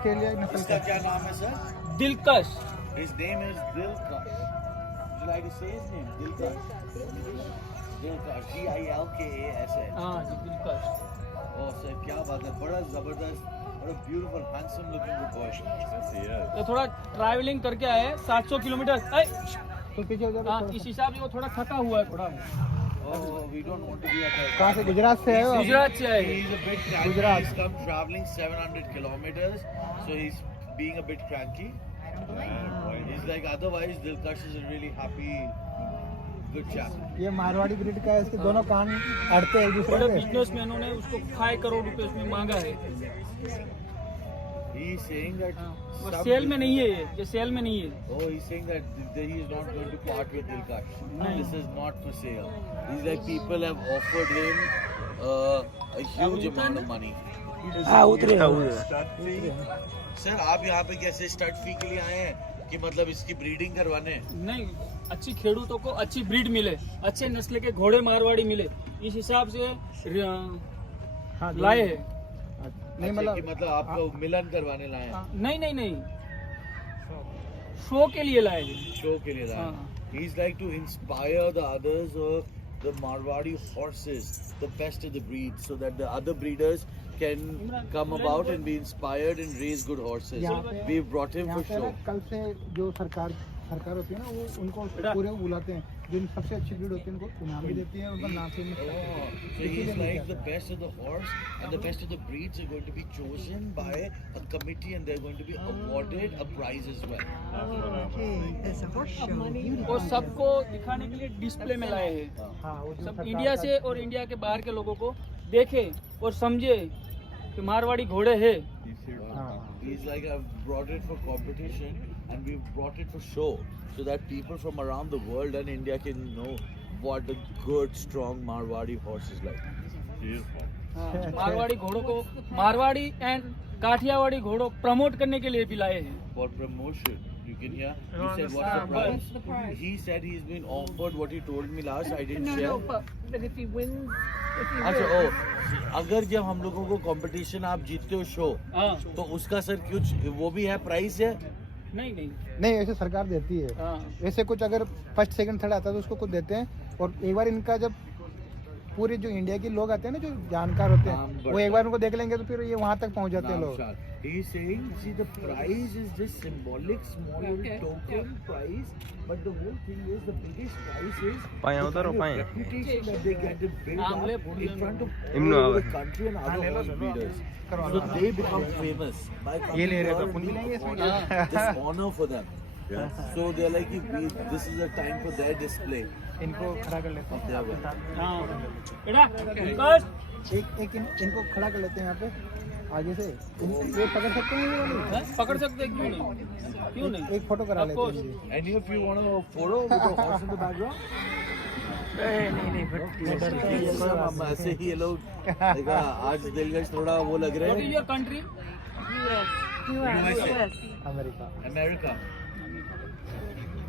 ऑस्ट्रेलिया नस्ल इसका का। क्या नाम है सर? दिलकश। His name is Dilkash. Would you like to say his name? Dilkash. Dilkash. DILKASH. हाँ जी दिलकश। Oh sir, क्या बात है, बड़ा जबरदस्त, बड़ा beautiful, handsome looking good boy. Yes, he is. तो थोड़ा ट्रैवलिंग करके आए हैं 700 किलोमीटर। तो पीछे हो जाओ हाँ, थोड़ा इस सा। हिसाब से वो थोड़ा थका हुआ है थोड़ा। Oh, we don't want to be at that. कहाँ से, गुजरात से आए हो आप? गुजरात से आए हैं। He's a bit cranky. Gujarat. He's come traveling 700 kilometers, so he's being a bit cranky. He's like, otherwise Dilkash is a really happy, good chap. ये मारवाड़ी ब्रीड का है, इसके दोनों कान अड़ते हैं एक दूसरे बड़े पे। बिजनेसमैनों ने उसको 5 करोड़ रुपए उसमें मांगा है। He's saying that. और some- सेल में नहीं है ये सेल में नहीं है। Oh, he's saying that he is not going to part with Dilkash. No. This is not for sale. He's like, people have offered him a huge amount of money. हाँ उतरे सर आप यहाँ पे कैसे स्टड फी के लिए आए हैं कि मतलब इसकी ब्रीडिंग करवाने? नहीं, अच्छी खेडूतों को अच्छी ब्रीड मिले, अच्छे नस्ल के घोड़े मारवाड़ी मिले, इस हिसाब से हाँ, लाए हैं। नहीं अच्छा, कि मतलब मतलब आपको मिलन करवाने लाए हैं, नहीं नहीं नहीं, शो के लिए लाए हैं। शो के लिए लाए हाँ। हैं। He's like to inspire the others of the Marwadi horses, the best of the breed, so that the other breeders can come about and be inspired and raise good horses. यहाँ पे- We've brought him यहाँ for पे ना show. कल से जो सरकार होती है ना, वो उनको पूरे बुलाते हैं, जो सबसे अच्छी ब्रीड होती है उनको इनाम भी देती है, उनका नाम से Oh, so he's like the best of the horse and the best of the breeds are going to be chosen by a committee and they're going to be awarded a prize as well. Okay, there's a horse show. वो सबको दिखाने के लिए डिस्प्ले में लाए हैं। हाँ, वो जो सब सरकार इंडिया का- से और इंडिया के बाहर के लोगों को देखे और समझे कि मारवाड़ी घोड़े है। हाँ। He's like, I've brought it for competition and we've brought it for show so that people from around the world and India can know what a good, strong Marwadi horse is like. हाँ, मारवाड़ी घोड़ों को मारवाड़ी एंड काठियावाड़ी घोड़ों प्रमोट करने के लिए भी लाए हैं। For promotion, you can hear. You said what's the price? He said he's been offered what he told me last. I didn't share. but if he wins, अच्छा ओ, अगर जब हम लोगों को कंपटीशन आप जीतते हो शो, हाँ, तो उसका सर कुछ वो भी है, प्राइस है? नहीं नहीं, नहीं ऐसे सरकार देती है। हाँ, वैसे कुछ अगर फर्स्ट सेकंड थर्ड आता है तो उसको कुछ देते हैं, और एक बार इनका जब पूरे जो इंडिया के लोग आते हैं ना, जो जानकार होते हैं, वो एक बार उनको देख लेंगे तो फिर ये वहाँ तक पहुँच जाते हैं लोग। He's saying, see, the prize is just symbolic, small little token prize, but the whole thing is the biggest prize is the kind of reputation that they get to build up in front of all over the country and other horse breeders. So they become famous by ये ले रहे coming तो अपन भी लेंगे इसमें here, क्या? this honor for them. So they're like, this is a time for their display इनको खड़ा कर लेते of their work. हाँ, बेटा, विकास, हैं, एक इनको खड़ा कर लेते हैं यहाँ पे आगे से। ये पकड़ सकते हैं ये वाली? हाँ, पकड़ सकते हैं, क्यों नहीं, क्यों नहीं। एक फोटो करा Of लेते course. हैं इनकी। Any of you want a photo with a horse in the background? हम ऐसे ही ये लोग देखा, आज दिलगश थोड़ा वो लग रहे What is हैं। your country? US. America America.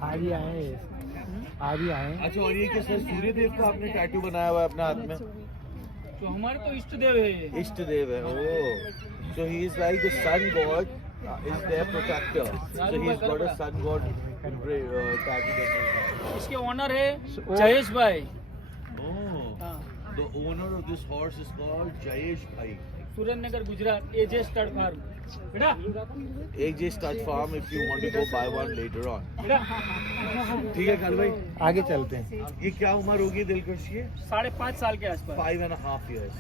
आज ही आए हैं, आज ही आए हैं। अच्छा, और ये क्या सर, सूर्य देव का आपने टैटू बनाया हुआ है अपने हाथ में? तो हमारे तो इष्ट देव है ये। इष्ट देव है। ओह, so he is like the sun god is their protector. So he's got a sun god tattoo. इसके ओनर है जयेश भाई। Oh, हाँ, the owner of this horse is called Jayesh Bhai. Surendranagar Gujarat, AJ stud farm. बेटा, AJ Stud Farm if you want to go buy one later on. बेटा, ठीक है कल भाई, आगे चलते हैं। ये क्या उम्र होगी दिलकश की? 5.5 साल के आसपास। 5.5 years.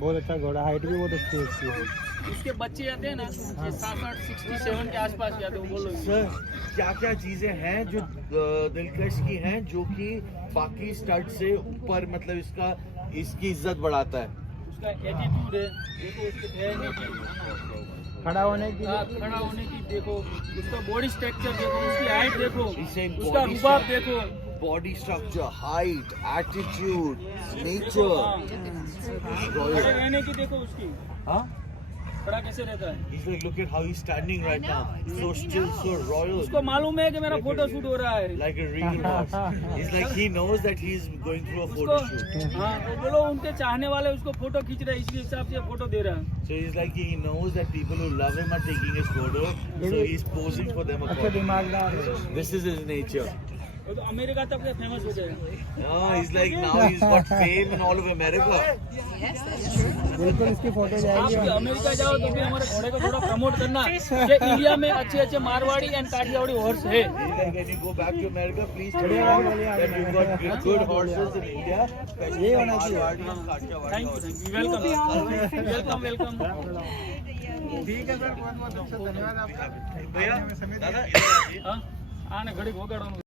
बहुत अच्छा घोड़ा, हाइट भी बहुत अच्छी है इसकी। इसके बच्चे आते हैं ना, ये 67, 67 के आसपास जाते हैं, बोलो। सर, क्या क्या चीजें हैं जो दिलकश की हैं जो कि बाकी स्टड से ऊपर, मतलब इसकी इज्जत बढ़ाता है? उसका एटीट्यूड है, देखो उसके ठहरने की, खड़ा होने की खड़ा होने की देखो, उसका बॉडी स्ट्रक्चर देखो, उसकी हाइट देखो, इसे उसका body रुबाब structure- देखो। Body structure, height, attitude, nature. खड़े रहने की देखो उसकी, हाँ, खड़ा कैसे रहता है? He's like, look at how he's standing right now, so still, so royal, उसको मालूम है कि मेरा फोटो शूट हो रहा है। like a regal horse. He's like, he knows that he's going through a उसको photo shoot. हाँ वो बोलो उनके चाहने वाले उसको फोटो खींच रहे हैं, इसी हिसाब से फोटो दे रहा है। So he's like, he knows that people who love him are taking his photo, so he's posing for them. अच्छा दिमागदार है। This is his nature. वो तो अमेरिका तक से फेमस हो गया। No, he's like, now he's got fame in all of America. बिल्कुल इसकी फोटो आप जाएगी। भी अमेरिका जाओ तो भी हमारे घोड़े को थोड़ा प्रमोट करना कि इंडिया में अच्छे अच्छे मारवाड़ी एंड काठियावाड़ी हॉर्स है। He's like, when you go back to America, please tell them that you've got good horses in India. ये होना चाहिए। Thank you welcome welcome. ठीक है सर, बहुत बहुत अच्छा धन्यवाद आपका। भैया, आने में समय दिया। हाँ आने घड़ी होगा